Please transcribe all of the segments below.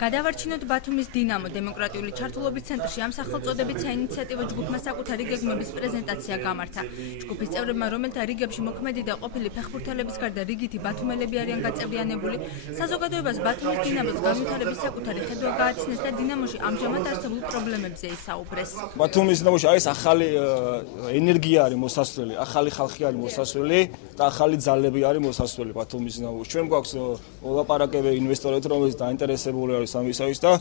გადავარჩინოთ ბათუმის დინამო დემოკრატიული ჩართულობის ცენტრში ამ სახელწოდებით საინიციატივო ჯგუფმა საკუთარი გეგმების პრეზენტაცია გამართა. ჯგუფის წევრებმა, რომელთა რიგებში მოქმედი და ყოფილი ფეხბურთელების გარდა რიგითი ბათუმელები არიან გაწევრიანებული, საზოგადოებას ბათუმის დინამოს განვითარების საკუთარი ხედვა გააცნეს და დინამოში ამჟამად არსებულ პრობლემებზე ისაუბრეს. ბათუმის დინამოში არის ახალი ენერგია არის მოსასვლელი, ახალი ხალხი არის მოსასვლელი და ახალი ძალები არის მოსასვლელი ბათუმის დინამოში. ჩვენ გვაქვს ოლაპარაკები ინვესტორებთან, რომლებიც დაინტერესებული არის ამისათვის და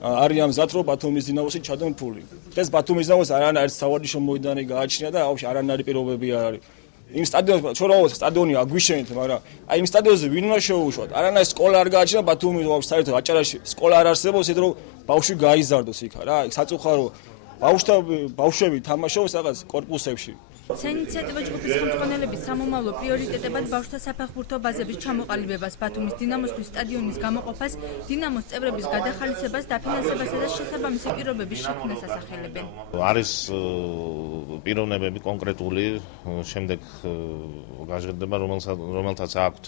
არიან მზად რომ ბათუმის დინამოში ჩადონ ფული. დღეს ბათუმის დინამოს არანაირი სავარჯიშო მოედანი გააჩნია და აუში არანაირი პირობები არ არის. იმ სტადიონს ჩვენ რომ სტადიონი აგვიშენეთ, მაგრამ აი იმ სტადიონზე ვინ უნდა შეუშვათ? არანაირი სკოლა არ გააჩნია ბათუმის აუში საერთოდ აჭარაში სკოლა არ არსებობს, ისე რომ ბავშვი გაიზარდოს იქ რა. იქ საწუხარო ბავშვები თამაშობს რაღაც კორპუსებში. საინიციატივო ჯგუფის ხელმძღვანელების სამომავლო პრიორიტეტებად ბავშვთა საფეხბურთო ბაზების ჩამოყალიბებას, ბათუმის დინამოსთვის სტადიონის გამოყოფას, დინამოს წევრების გადახალისებას, დაფინანსებასა და შესაბამისი პირობების შექმნას ასახელებენ. არის პიროვნებები კონკრეტული, შემდეგ გაჟღერდება, რომელთაც აქვთ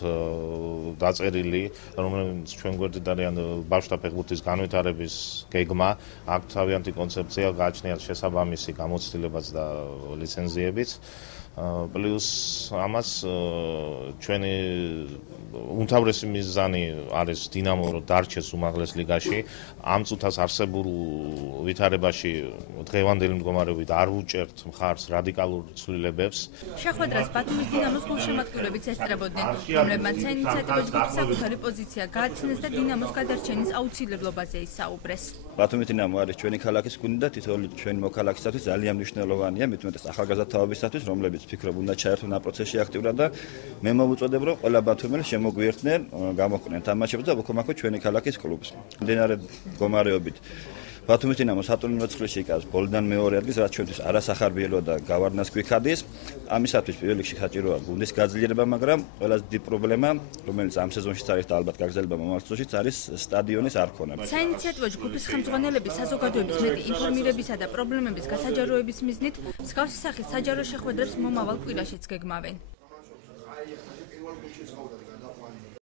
დაწერილი, რომელიც ჩვენ გვერდით არიან ბავშვთა ფეხბურთის განვითარების გეგმა, აქვთ თავიანთი კონცეფცია, გააჩნიათ შესაბამისი გამოცდილებაც და ლიცენზიებიც. პლუს ამას ჩვენი უმთავრესი მიზანი არის დინამო რომ დარჩეს უმაღლეს ლიგაში. ამ წუთას არსებულ ვითარებაში დღევანდელი მდგომარეობით არ უჭერთ მხარს რადიკალურ ცვლილებებს. შეხვედრას ბათუმის დინამოს გულშემატკივრებიც ესწრებოდნენ, რომლებმაც საინიციატივო ჯგუფის საკუთარი პოზიცია გააცნეს და დინამოს გადარჩენის აუცილებლობაზე ისაუბრეს. ბათუმის დინამო არის ჩვენი ქალაქის გუნდი და თითოეული ჩვენი მოქალაქისათვის ძალიან მნიშვნელოვანია, მით უმეტეს ახალგაზრდა თაობისათვის, რომლებიც ფიქრობ უნდა ჩაერთონ ამ პროცესში აქტიურად და მე მოვუწოდებ რომ ყველა ბათუმელი შემოგვიერთდნენ, გამოჰყვნენ თამაშებს და მოქომაქო ჩვენი ქალაქის კლუბს. მდინარე მდგომარეობით ბათუმის დინამო სატურნირო ცხრილში იკავებს ბოლოდან მეორე ადგილს, რაც ჩვენთვის არასახარბიელოა და გავარდნას გვიქადის. ამისათვის პირველ რიგში საჭიროა გუნდის გაძლიერება, მაგრამ ყველაზე დიდი პრობლემა, რომელიც ამ სეზონშიც არის და ალბათ გაგრძელდება მომავალ სეზონშიც არის სტადიონის არ ქონა. საინიციატივო ჯგუფის ხელმძღვანელები საზოგადოების მეტი ინფორმირებისა და პრობლემების გასაჯაროების მიზნით მსგავსი სახის საჯარო შეხვედრებს მომავალ კვირაშიც გეგმავენ.